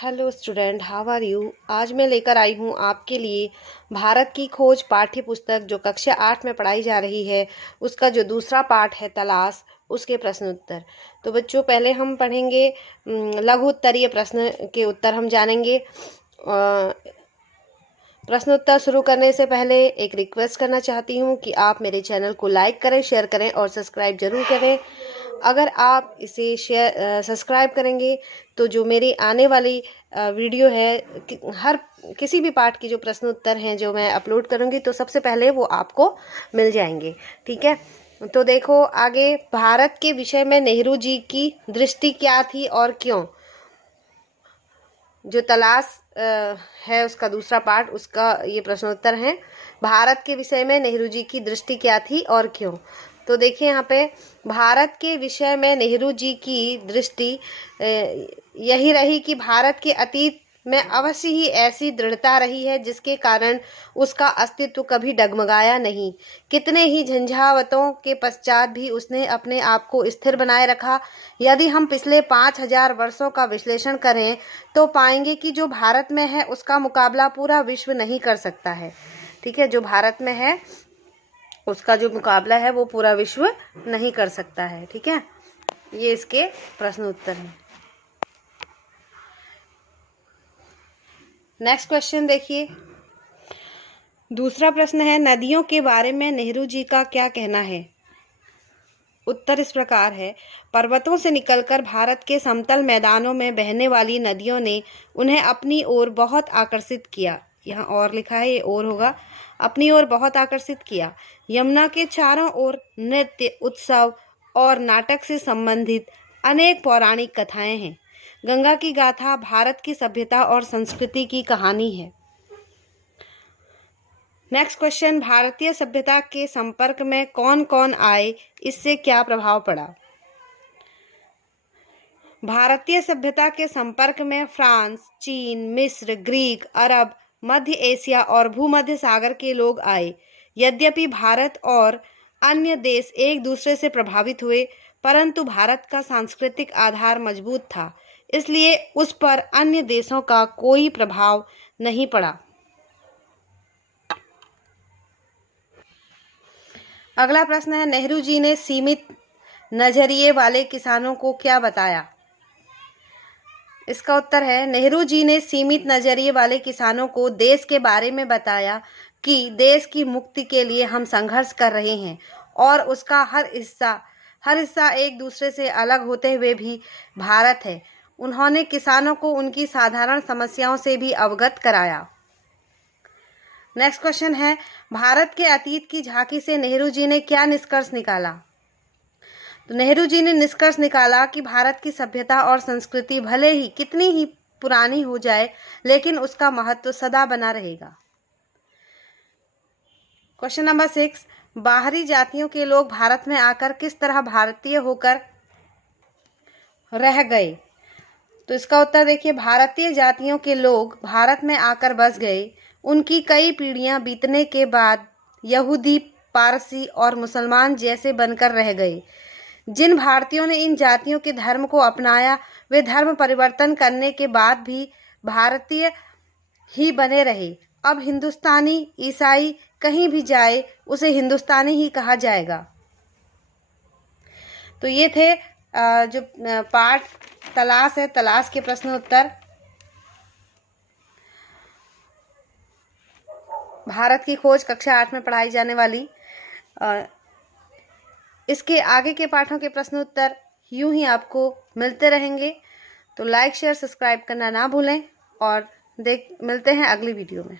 Hello student, how are you. आज मैं लेकर आई हूँ आपके लिए भारत की खोज पाठ्य पुस्तक जो कक्षा 8 में पढ़ाई जा रही है, उसका जो दूसरा पाठ है तलाश, उसके प्रश्न उत्तर। तो बच्चों, पहले हम पढ़ेंगे लघु उत्तरीय प्रश्न के उत्तर हम जानेंगे। प्रश्न उत्तर शुरू करने से पहले एक रिक्वेस्ट करना चाहती हूँ कि आप मेरे चैनल को लाइक करें, शेयर करें और सब्सक्राइब जरूर करें। अगर आप इसे सब्सक्राइब करेंगे तो जो मेरी आने वाली वीडियो है, हर किसी भी पाठ की जो प्रश्न उत्तर हैं जो मैं अपलोड करूंगी, तो सबसे पहले वो आपको मिल जाएंगे। ठीक है, तो देखो आगे। भारत के विषय में नेहरू जी की दृष्टि क्या थी और क्यों। जो तलाश है उसका दूसरा पार्ट, उसका ये प्रश्नोत्तर है। भारत के विषय में नेहरू जी की दृष्टि क्या थी और क्यों। तो देखिए यहाँ पे, भारत के विषय में नेहरू जी की दृष्टि यही रही कि भारत के अतीत में अवश्य ही ऐसी दृढ़ता रही है जिसके कारण उसका अस्तित्व कभी डगमगाया नहीं। कितने ही झंझावतों के पश्चात भी उसने अपने आप को स्थिर बनाए रखा। यदि हम पिछले 5000 वर्षों का विश्लेषण करें तो पाएंगे कि जो भारत में है उसका मुकाबला पूरा विश्व नहीं कर सकता है। ठीक है, जो भारत में है उसका जो मुकाबला है वो पूरा विश्व नहीं कर सकता है। ठीक है, ये इसके प्रश्न उत्तर हैं। नेक्स्ट क्वेश्चन देखिए। दूसरा प्रश्न है, नदियों के बारे में नेहरू जी का क्या कहना है। उत्तर इस प्रकार है, पर्वतों से निकलकर भारत के समतल मैदानों में बहने वाली नदियों ने उन्हें अपनी ओर बहुत आकर्षित किया। यहाँ और लिखा है, ये और होगा, अपनी ओर बहुत आकर्षित किया। यमुना के चारों ओर नृत्य, उत्सव और नाटक से संबंधित अनेक पौराणिक कथाएं हैं। गंगा की गाथा भारत की सभ्यता और संस्कृति की कहानी है। नेक्स्ट क्वेश्चन, भारतीय सभ्यता के संपर्क में कौन कौन आए, इससे क्या प्रभाव पड़ा। भारतीय सभ्यता के संपर्क में फ्रांस, चीन, मिस्र, ग्रीक, अरब, मध्य एशिया और भूमध्य सागर के लोग आए। यद्यपि भारत और अन्य देश एक दूसरे से प्रभावित हुए, परंतु भारत का सांस्कृतिक आधार मजबूत था, इसलिए उस पर अन्य देशों का कोई प्रभाव नहीं पड़ा। अगला प्रश्न है, नेहरू जी ने सीमित नजरिए वाले किसानों को क्या बताया। इसका उत्तर है, नेहरू जी ने सीमित नजरिए वाले किसानों को देश के बारे में बताया कि देश की मुक्ति के लिए हम संघर्ष कर रहे हैं और उसका हर हिस्सा एक दूसरे से अलग होते हुए भी भारत है। उन्होंने किसानों को उनकी साधारण समस्याओं से भी अवगत कराया। नेक्स्ट क्वेश्चन है, भारत के अतीत की झांकी से नेहरू जी ने क्या निष्कर्ष निकाला। तो नेहरू जी ने निष्कर्ष निकाला कि भारत की सभ्यता और संस्कृति भले ही कितनी ही पुरानी हो जाए, लेकिन उसका महत्व सदा बना रहेगा। क्वेश्चन नंबर 6, बाहरी जातियों के लोग भारत में आकर किस तरह भारतीय होकर रह गए। तो इसका उत्तर देखिए, भारतीय जातियों के लोग भारत में आकर बस गए। उनकी कई पीढ़ियां बीतने के बाद यहूदी, पारसी और मुसलमान जैसे बनकर रह गए। जिन भारतीयों ने इन जातियों के धर्म को अपनाया, वे धर्म परिवर्तन करने के बाद भी भारतीय ही बने रहे। अब हिंदुस्तानी ईसाई कहीं भी जाए, उसे हिंदुस्तानी ही कहा जाएगा। तो ये थे जो पाठ तलाश है, तलाश के प्रश्न उत्तर। भारत की खोज कक्षा 8 में पढ़ाई जाने वाली। इसके आगे के पाठों के प्रश्न उत्तर यूं ही आपको मिलते रहेंगे। तो लाइक, शेयर, सब्सक्राइब करना ना भूलें और मिलते हैं अगली वीडियो में।